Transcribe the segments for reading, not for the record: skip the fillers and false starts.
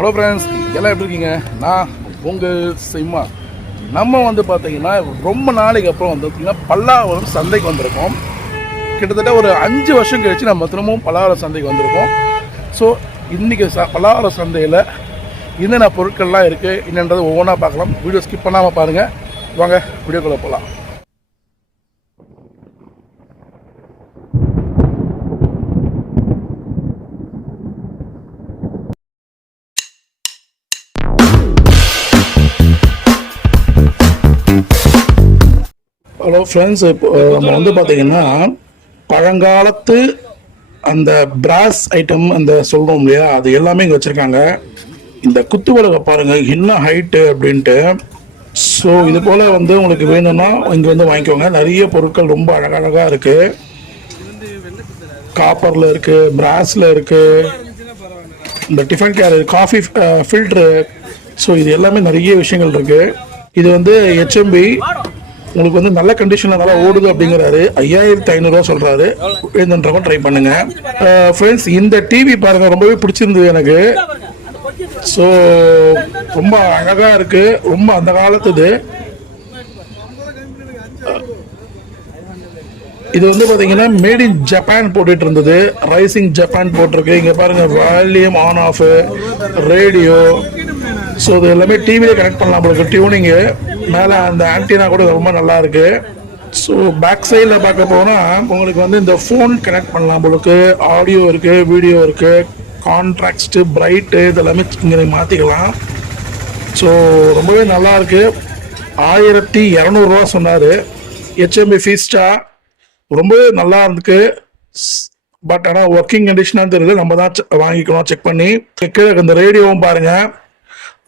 Hello friends, எல்லாம் எப்படி இருக்கீங்க? நான் உங்கள் சிம்மா. நம்ம வந்து பார்த்தீங்கன்னா ரொம்ப நாளைக்கு அப்புறம் வந்து பார்த்திங்கன்னா பல்லாவரம் சந்தைக்கு வந்திருக்கோம். கிட்டத்தட்ட ஒரு 5 வருஷம் கழிச்சு நம்ம திரும்பவும் பல்லாவரம் சந்தைக்கு வந்திருக்கோம். ஸோ இன்றைக்கி பல்லாவரம் சந்தையில் என்னென்ன பொருட்கள்லாம் இருக்குது என்னன்றது ஒவ்வொன்றா பார்க்கலாம். வீடியோ ஸ்கிப் பண்ணாமல் பாருங்கள். வாங்க வீடியோக்குள்ளே போகலாம். ஹலோ ஃப்ரெண்ட்ஸ், இப்போ நம்ம வந்து பார்த்தீங்கன்னா பழங்காலத்து அந்த பிராஸ் ஐட்டம் அந்த சொல்கிறோம் இல்லையா, அது எல்லாமே இங்கே வச்சுருக்காங்க. இந்த குத்து விளக்கை பாருங்கள் என்ன ஹைட்டு அப்படின்ட்டு. ஸோ இது போல் வந்து உங்களுக்கு வேணும்னா இங்கே வந்து வாங்கிக்கோங்க. நிறைய பொருட்கள் ரொம்ப அழகழகாக இருக்குது. காப்பரில் இருக்குது, பிராஸில் இருக்குது, இந்த tiffin care, coffee filter. So இது எல்லாமே நிறைய விஷயங்கள் இருக்குது. இது வந்து ஹெச்எம்பி உங்களுக்கு வந்து நல்ல கண்டிஷனில் நல்லா ஓடுது அப்படிங்கிறாரு. 5500 சொல்கிறாரு. வேணுன்றவங்க ட்ரை பண்ணுங்க ஃப்ரெண்ட்ஸ். இந்த டிவி பாருங்கள், ரொம்பவே பிடிச்சிருந்தது எனக்கு. ஸோ ரொம்ப அழகாக இருக்குது, ரொம்ப அந்த காலத்துது. இது வந்து பார்த்தீங்கன்னா மேட் இன் ஜப்பான் போட்டுட்டு இருந்தது. ரைசிங் ஜப்பான் போட்டிருக்கு. இங்கே பாருங்கள், volume on off, radio. So இது எல்லாமே டிவியிலே கனெக்ட் பண்ணலாம் உங்களுக்கு. டியூனிங்கு மேலே அந்த ஆன்டினா கூட ரொம்ப நல்லா இருக்கு. ஸோ பேக் சைடில் பார்க்க போனால் உங்களுக்கு வந்து இந்த ஃபோன் கனெக்ட் பண்ணலாம் உங்களுக்கு. ஆடியோ இருக்குது, வீடியோ இருக்குது, கான்ட்ராக்ஸ்ட்டு, பிரைட்டு, இதெல்லாமே இங்கே மாற்றிக்கலாம். ஸோ ரொம்பவே நல்லா இருக்கு. 1200 சொன்னார். ஹெச்எம்பி ஃபீஸ்டா ரொம்பவே நல்லா இருக்கு. பட் ஆனால் ஒர்க்கிங் கண்டிஷனாக தெரியல, நம்ம தான் வாங்கிக்கணும் செக் பண்ணி. கீழே இந்த ரேடியோவும் பாருங்கள்,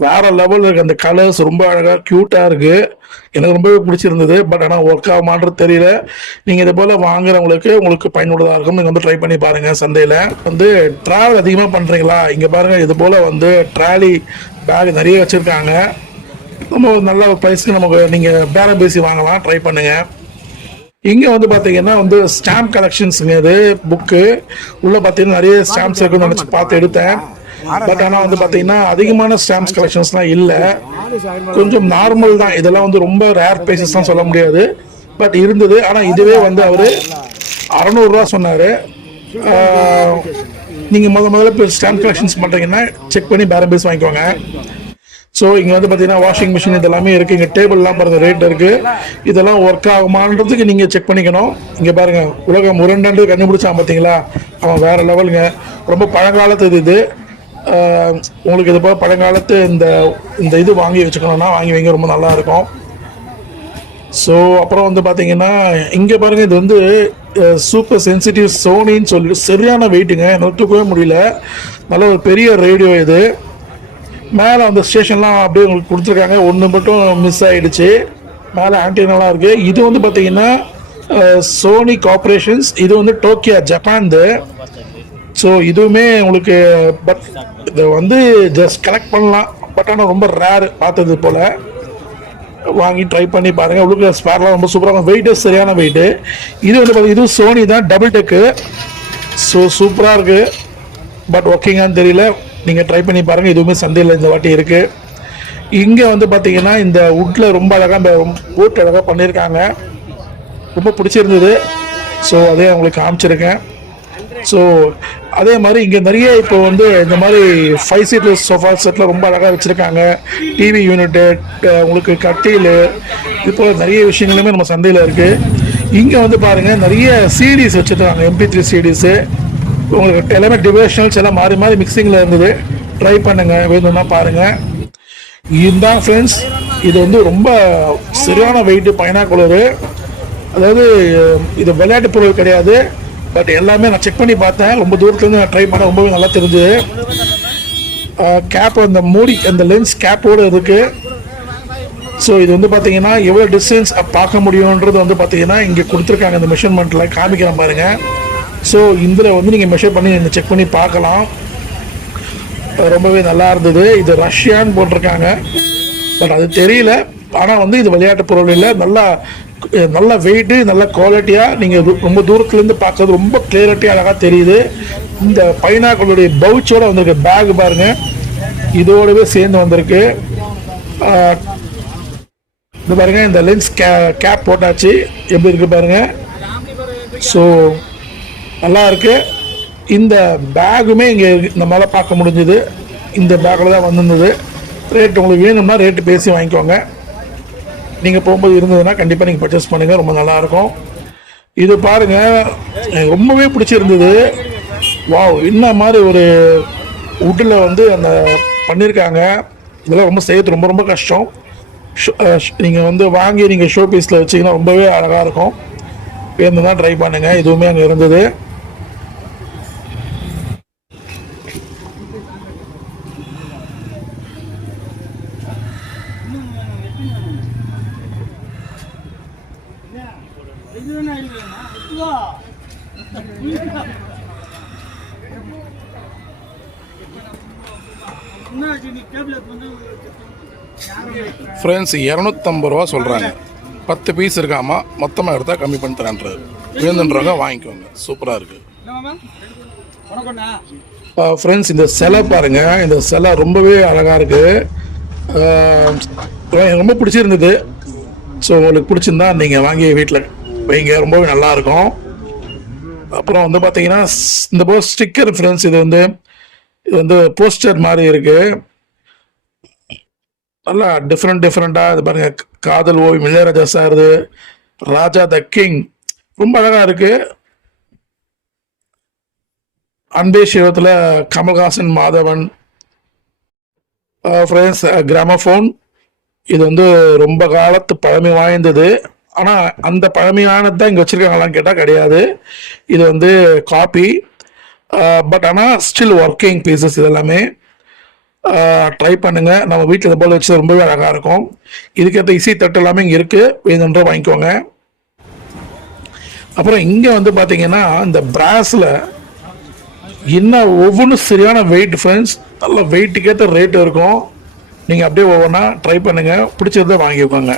வேற லெவலில் இருக்குது. அந்த கலர்ஸ் ரொம்ப அழகாக க்யூட்டாக இருக்குது. எனக்கு ரொம்பவே பிடிச்சிருந்தது. பட் ஆனால் ஒர்க் ஆகுமான்றது தெரியல. நீங்கள் இதை போல் வாங்குறவங்களுக்கு உங்களுக்கு பயனுள்ளதாக இருக்கும். நீங்கள் வந்து ட்ரை பண்ணி பாருங்கள். சந்தையில் வந்து ட்ராவல் அதிகமாக பண்ணுறீங்களா, இங்கே பாருங்கள், இது போல் வந்து ட்ராலி பேக் நிறைய வச்சுருக்காங்க. ரொம்ப நல்ல ப்ரைஸ்க்கு நமக்கு நீங்கள் பேரம் பேசி வாங்கலாம். ட்ரை பண்ணுங்கள். இங்கே வந்து பார்த்தீங்கன்னா வந்து ஸ்டாம்ப் கலெக்ஷன்ஸுங்க. இது புக்கு உள்ளே பார்த்தீங்கன்னா நிறைய ஸ்டாம்ப்ஸ் இருக்குன்னு நினச்சி பார்த்து எடுத்தேன். பட் ஆனால் வந்து பார்த்தீங்கன்னா அதிகமான ஸ்டாம்ப்ஸ் கலெக்ஷன்ஸ்லாம் இல்லை, கொஞ்சம் நார்மல் தான். இதெல்லாம் வந்து ரொம்ப ரேர் பீசஸ் தான் சொல்ல முடியாது. பட் இருந்தது. ஆனால் இதுவே வந்து அவர் 600 சொன்னார். நீங்கள் முதல்ல இப்போ ஸ்டாம்ப் கலெக்ஷன்ஸ் பண்ணுறீங்கன்னா செக் பண்ணி பேரம் பேசி வாங்கிக்கோங்க. ஸோ இங்கே வந்து பார்த்தீங்கன்னா வாஷிங் மிஷின் இதெல்லாமே இருக்குது. இங்கே டேபிள்லாம் பாருங்கள், ரேட் இருக்குது. இதெல்லாம் ஒர்க் ஆகுமான்றதுக்கு நீங்கள் செக் பண்ணிக்கணும். இங்கே பாருங்கள், உலகம் உருண்டை கண்டுபிடிச்சான் பார்த்தீங்களா, அவன் வேறு லெவலுங்க. ரொம்ப பழங்காலத்து இது. உங்களுக்கு இது போல் பழங்காலத்து இந்த இது வாங்கி வச்சுக்கணும்னா வாங்கி வைங்க, ரொம்ப நல்லாயிருக்கும். ஸோ அப்புறம் வந்து பார்த்தீங்கன்னா இங்கே பாருங்கள், இது வந்து சூப்பர் சென்சிட்டிவ் சோனின்னு சொல்லி சரியான வெயிட்டுங்க. என்னால் தூக்கவே முடியல. நல்ல ஒரு பெரிய ரேடியோ இது. மேலே அந்த ஸ்டேஷன்லாம் அப்படியே உங்களுக்கு கொடுத்துருக்காங்க. ஒன்று மட்டும் மிஸ் ஆகிடுச்சு. மேலே ஆன்டினாலாம் இருக்குது. இது வந்து பார்த்தீங்கன்னா சோனி கார்பரேஷன்ஸ். இது வந்து டோக்கியோ, ஜப்பான்து. ஸோ இதுவுமே உங்களுக்கு பட் இதை வந்து ஜஸ்ட் கலெக்ட் பண்ணலாம். பட் ஆனால் ரொம்ப ரேர் பார்த்தது போல். வாங்கி ட்ரை பண்ணி பாருங்கள். உங்களுக்கு ஸ்பேர்லாம் ரொம்ப சூப்பராக, வெயிட்டு சரியான வெயிட்டு. இது வந்து பார்த்தீங்கன்னா இது சோனி தான், டபுள் டெக்கு. ஸோ சூப்பராக இருக்குது. பட் ஒர்க்கிங்கான்னு தெரியல. நீங்கள் ட்ரை பண்ணி பாருங்கள். இதுவுமே சந்தையில் இந்த வாட்டி இருக்குது. இங்கே வந்து பார்த்தீங்கன்னா இந்த வுட்டில் ரொம்ப அழகாக இந்த போட் அழகாக பண்ணியிருக்காங்க. ரொம்ப பிடிச்சிருந்தது. ஸோ அதே உங்களுக்கு காமிச்சிருக்கேன். ஸோ அதே மாதிரி இங்கே நிறைய இப்போ வந்து இந்த மாதிரி 5 சீட்டர் சோஃபா செட்டில் ரொம்ப அழகாக வச்சுருக்காங்க. டிவி யூனிட்டு, உங்களுக்கு கட்டில், இப்போ நிறைய விஷயங்களுமே நம்ம சந்தையில் இருக்குது. இங்கே வந்து பாருங்கள், நிறைய சிடிஸ் வச்சுருக்காங்க. MP3 சிடிஸு உங்களுக்கு எல்லாமே டிவோஷனல்ஸ் எல்லாம் மாறி மாறி மிக்சிங்கில் இருந்தது. ட்ரை பண்ணுங்கள், வேணும்னா பாருங்கள். இதுதான் ஃப்ரெண்ட்ஸ். இது வந்து ரொம்ப சரியான வெயிட்டு பைனாக்குலரு. அதாவது இது விளையாட்டு பொருள் கிடையாது. பட் எல்லாமே நான் செக் பண்ணி பார்த்தேன். ரொம்ப தூரத்துலேருந்து நான் ட்ரை பண்ண ரொம்பவே நல்லா தெரிஞ்சுது. கேப், அந்த மூடி, அந்த லென்ஸ் கேப்போடு இருக்குது. ஸோ இது வந்து பார்த்தீங்கன்னா எவ்வளோ டிஸ்டன்ஸ் பார்க்க முடியுன்றது வந்து பார்த்தீங்கன்னா இங்கே கொடுத்துருக்காங்க. இந்த மெஷர்மெண்ட்டில் காமிக்கிறேன் பாருங்கள். ஸோ இதில் வந்து நீங்கள் மெஷர் பண்ணி செக் பண்ணி பார்க்கலாம். ரொம்பவே நல்லா இருந்தது. இது ரஷ்யான்னு போட்டிருக்காங்க. பட் அது தெரியல. ஆனால் வந்து இது விளையாட்டு பொருள் இல்லை. நல்ல வெயிட்டு, நல்ல குவாலிட்டியாக. நீங்கள் ரொம்ப தூரத்துலேருந்து பார்க்கறது ரொம்ப கிளியரிட்டியாக அழகாக தெரியுது. இந்த பைனாக்களுடைய பவுச்சோடு வந்திருக்க பேக் பாருங்கள், இதோடவே சேர்ந்து வந்திருக்கு. இது பாருங்க, இந்த லென்ஸ் கேப் போட்டாச்சு, எப்படி இருக்கு பாருங்க. ஸோ நல்லா இருக்கு. இந்த பேகுமே இங்கே நம்மளால் பார்க்க முடிஞ்சுது. இந்த பேக்கில் தான் வந்திருந்தது. ரேட் உங்களுக்கு வேணும்னா ரேட்டு பேசி வாங்கிக்கோங்க. நீங்கள் போகும்போது இருந்ததுன்னா கண்டிப்பாக நீங்கள் பர்ச்சேஸ் பண்ணுங்கள், ரொம்ப நல்லாயிருக்கும். இது பாருங்கள், எனக்கு ரொம்பவே பிடிச்சிருந்தது. வாவ், என்ன மாதிரி ஒரு வுட்டில் வந்து அந்த பண்ணியிருக்காங்க. இதெல்லாம் ரொம்ப செய்யறது ரொம்ப ரொம்ப கஷ்டம். நீங்கள் வந்து வாங்கி நீங்கள் ஷோ பீஸில் வச்சிங்கன்னா ரொம்பவே அழகாக இருக்கும். வேணும் தான் ட்ரை பண்ணுங்கள். இதுவுமே அங்கே இருந்தது. ஃப்ரெண்ட்ஸ், 250 ரூபா சொல்கிறாங்க. 10 பீஸ் இருக்காமா, மொத்தமாக எடுத்தால் கம்மி பண்ணி தரேன்றாரு. வேணுன்றவங்க வாங்கிக்கோங்க, சூப்பராக இருக்குது. ஃப்ரெண்ட்ஸ், இந்த சிலை பாருங்கள். இந்த சிலை ரொம்பவே அழகாக இருக்குது. எனக்கு ரொம்ப பிடிச்சிருந்தது. ஸோ உங்களுக்கு பிடிச்சிருந்தா நீங்கள் வாங்கி வீட்டில் வைங்க, ரொம்பவே நல்லாயிருக்கும். அப்புறம் வந்து பார்த்தீங்கன்னா இந்த ஸ்டிக்கர் ஃப்ரெண்ட்ஸ், இது வந்து போஸ்டர் மாதிரி இருக்குது. நல்லா டிஃப்ரெண்ட்டாக இது பாருங்க. Kadhal Oviyam Ilaiyaraaja sir, Raja the king, ரொம்ப அழகாக இருக்குது. அன்பே சிவத்தில் கமல்ஹாசன், மாதவன். Friends, gramophone. இது வந்து ரொம்ப காலத்து பழமை வாய்ந்தது. ஆனால் அந்த பழமையானது தான் இங்கே வச்சுருக்காங்களான்னு கேட்டால் கிடையாது. இது வந்து காப்பி. பட் ஆனால் ஸ்டில் ஒர்க்கிங் பீசஸ். இதெல்லாமே ட்ரை பண்ணுங்கள். நம்ம வீட்டில் இந்த போல் வச்சு ரொம்பவே அழகாக இருக்கும். இதுக்கேற்ற இசை தட்டு எல்லாமே இங்கே இருக்குது, வேணுன்ற வாங்கிக்கோங்க. அப்புறம் இங்கே வந்து பார்த்தீங்கன்னா இந்த பிராஸில் என்ன ஒவ்வொன்றும் சரியான வெயிட் ஃப்ரெண்ட்ஸ். நல்ல வெயிட்டுக்கேற்ற ரேட் இருக்கும். நீங்கள் அப்படியே ஒவ்வொன்றா ட்ரை பண்ணுங்கள், பிடிச்சதை வாங்கிக்கோங்க.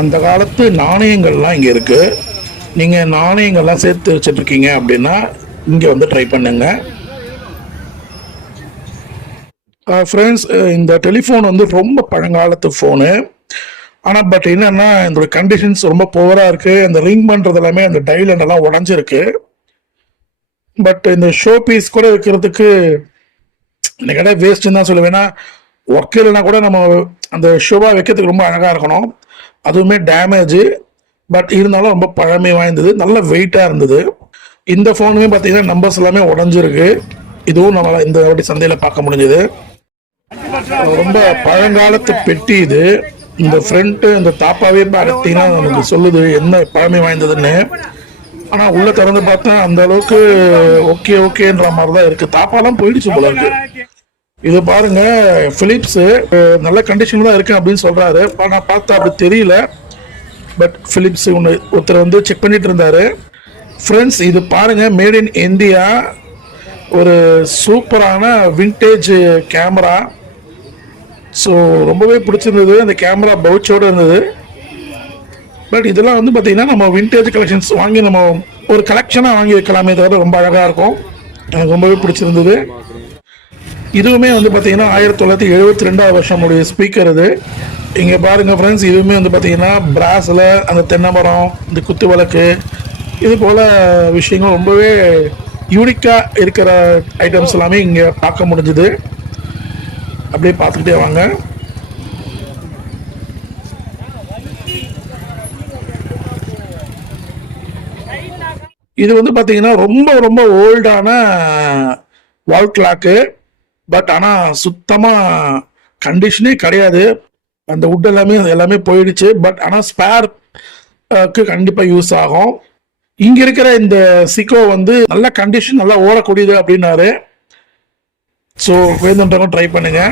அந்த காலத்து நாணயங்கள்லாம் இங்கே இருக்குது. நீங்கள் நாணயங்கள்லாம் சேர்த்து வச்சுட்ருக்கீங்க அப்படின்னா இங்கே வந்து ட்ரை பண்ணுங்க. ஃப்ரெண்ட்ஸ், இந்த டெலிஃபோன் வந்து ரொம்ப பழங்காலத்து ஃபோனு. ஆனால் பட் என்னென்னா இதோட கண்டிஷன்ஸ் ரொம்ப புவராக இருக்குது. அந்த ரிங் பண்ணுறது எல்லாமே அந்த டைலண்டெல்லாம் உடஞ்சிருக்கு. பட் இந்த ஷோ பீஸ் கூட இருக்கிறதுக்கு எனக்கு கிடையாது, வேஸ்ட்டுன்னு தான் சொல்லுவேன். ஏன்னா ஒர்க் இல்லைனா கூட நம்ம அந்த ஷோவாக வைக்கிறதுக்கு ரொம்ப அழகாக இருக்கணும். அதுவுமே டேமேஜு, பட் இருந்தாலும் ரொம்ப பழமை வாய்ந்தது, நல்ல வெயிட்டாக இருந்தது. இந்த ஃபோனுமே பார்த்தீங்கன்னா நம்பர்ஸ் எல்லாமே உடஞ்சிருக்கு. இதுவும் நம்மளால் இந்த வாட்டி சந்தையில் பார்க்க முடிஞ்சது. ரொம்ப பழங்காலத்து பெட்டி இது. இந்த ஃப்ரண்ட்டு இந்த தாப்பாவே பார்த்தீங்கன்னா நமக்கு சொல்லுது என்ன பழமை வாய்ந்ததுன்னு. ஆனால் உள்ளே திறந்து பார்த்தா அந்த அளவுக்கு ஓகேன்ற மாதிரி தான் இருக்குது. தாப்பாலாம் போயிடுச்சு போல இருக்கு. இது பாருங்க, பிலிப்ஸு நல்ல கண்டிஷன் தான் இருக்கு அப்படின்னு சொல்றாரு. நான் பார்த்தா அப்படி தெரியல. பட் பிலிப்ஸ் ஒருத்தர் வந்து செக் பண்ணிட்டு இருந்தாரு. ஃப்ரெண்ட்ஸ், இது பாருங்க, மேட் இன் இந்தியா. ஒரு சூப்பரான விண்டேஜ் கேமரா. ஸோ ரொம்பவே பிடிச்சிருந்தது. அந்த கேமரா பவுச்சோடு இருந்தது. பட் இதெல்லாம் வந்து பார்த்தீங்கன்னா நம்ம விண்டேஜ் கலெக்ஷன்ஸ் வாங்கி நம்ம ஒரு கலெக்ஷனாக வாங்கி வைக்கலாமே தவிர ரொம்ப அழகாக இருக்கும். எனக்கு ரொம்பவே பிடிச்சிருந்தது. இதுவுமே வந்து பார்த்தீங்கன்னா 1972 வருஷம் உடைய ஸ்பீக்கர் இது. இங்கே பாருங்கள் ஃப்ரெண்ட்ஸ், இதுவுமே வந்து பார்த்தீங்கன்னா பிராஸில் அந்த தென்னை மரம், இந்த குத்து விளக்கு, இது போல் விஷயங்கள் ரொம்பவே யூனிக்காக இருக்கிற ஐட்டம்ஸ் எல்லாமே இங்கே பார்க்க முடிஞ்சுது. அப்படியே பார்த்துக்கிட்டே வாங்க. இது வந்து பார்த்தீங்கன்னா ரொம்ப ரொம்ப ஓல்டான வால் கிளாக்கு. பட் ஆனால் சுத்தமாக கண்டிஷனே கிடையாது. அந்த வுட் எல்லாமே போயிடுச்சு. பட் ஆனால் ஸ்பேருக்கு கண்டிப்பாக யூஸ் ஆகும். இங்கே இருக்கிற இந்த சிக்கோ வந்து நல்ல கண்டிஷன், நல்லா ஓடக்கூடியது அப்படின்னாரு. ஸோ வேணுன்றவங்க ட்ரை பண்ணுங்க.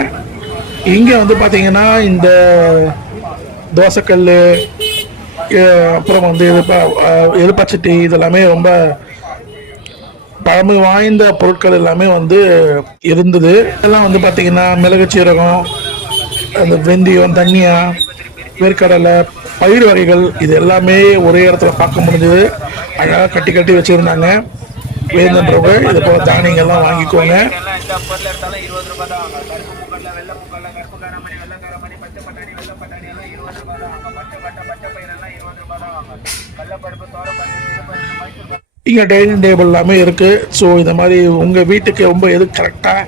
இங்கே வந்து பார்த்தீங்கன்னா இந்த தோசைக்கல், அப்புறம் வந்து எலுப்பாச்சட்டி, இதெல்லாமே ரொம்ப பழமை வாய்ந்த பொருட்கள் எல்லாமே வந்து இருந்தது. இதெல்லாம் வந்து பார்த்தீங்கன்னா மிளகு சீரகம், அந்த வெந்தயம், தனியா, வேர்க்கடலை, பயிர் வகைகள் இது எல்லாமே ஒரே இடத்துல பார்க்க முடிஞ்சது. அழகாக கட்டி கட்டி வச்சுருந்தாங்க. வேணுன்றவங்க இது போல தானியங்கள்லாம் வாங்கிக்கோங்க. இங்கே டைனிங் டேபிள் எல்லாமே இருக்குது. ஸோ இந்த மாதிரி உங்கள் வீட்டுக்கு ரொம்ப எது கரெக்டாக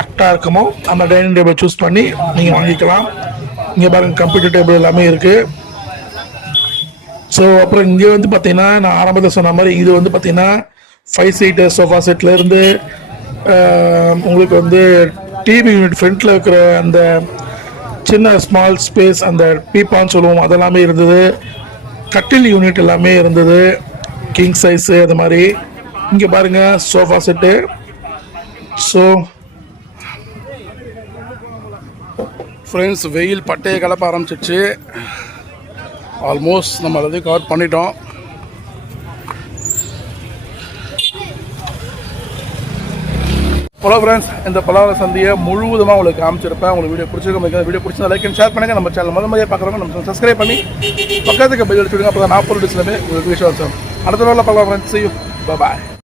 ஆக்டாக இருக்குமோ அந்த டைனிங் டேபிள் சூஸ் பண்ணி நீங்கள் வாங்கிக்கலாம். இங்கே பாருங்கள் கம்ப்யூட்டர் டேபிள் எல்லாமே இருக்குது. ஸோ அப்புறம் இங்கே வந்து பார்த்தீங்கன்னா நான் ஆரம்பத்தில் சொன்ன மாதிரி இது வந்து பார்த்தீங்கன்னா 5 சீட்டர் சோஃபா செட்லேருந்து உங்களுக்கு வந்து டிவி யூனிட் ஃப்ரண்ட்டில் இருக்கிற அந்த சின்ன ஸ்மால் ஸ்பேஸ் அந்த பீப்பான்னு சொல்லுவோம் அதெல்லாமே இருந்தது. கட்டில் யூனிட் எல்லாமே இருந்தது, கிங் சைஸு அது மாதிரி. இங்கே பாருங்கள் சோஃபா செட்டு. ஸோ ஃப்ரெண்ட்ஸ், வெயில் பட்டையை கலப்ப ஆரம்பிச்சிச்சு. ஆல்மோஸ்ட் நம்ம அதை கவர் பண்ணிட்டோம். ஹலோ ஃப்ரெண்ட்ஸ், இந்த பலவர சந்தையை முழுவதுமாக உங்களுக்கு காமிச்சிருப்பேன். உங்களுக்கு வீடியோ பிடிச்சிருக்க வீடியோ பிடிச்சா லைக் அண்ட் ஷேர் பண்ணுங்கள். நம்ம சேனல் முதல்ல பார்க்குறவங்க நம்ம சப்ஸ்கிரைப் பண்ணி பக்கத்துக்கு பெல் அடிச்சுடுங்க. அப்போ தான் நான் போகிற டிஸ்லேமே உங்களுக்கு விஷயம் அடுத்த நாளில் பார்க்கலாம் friends. See you. Bye bye.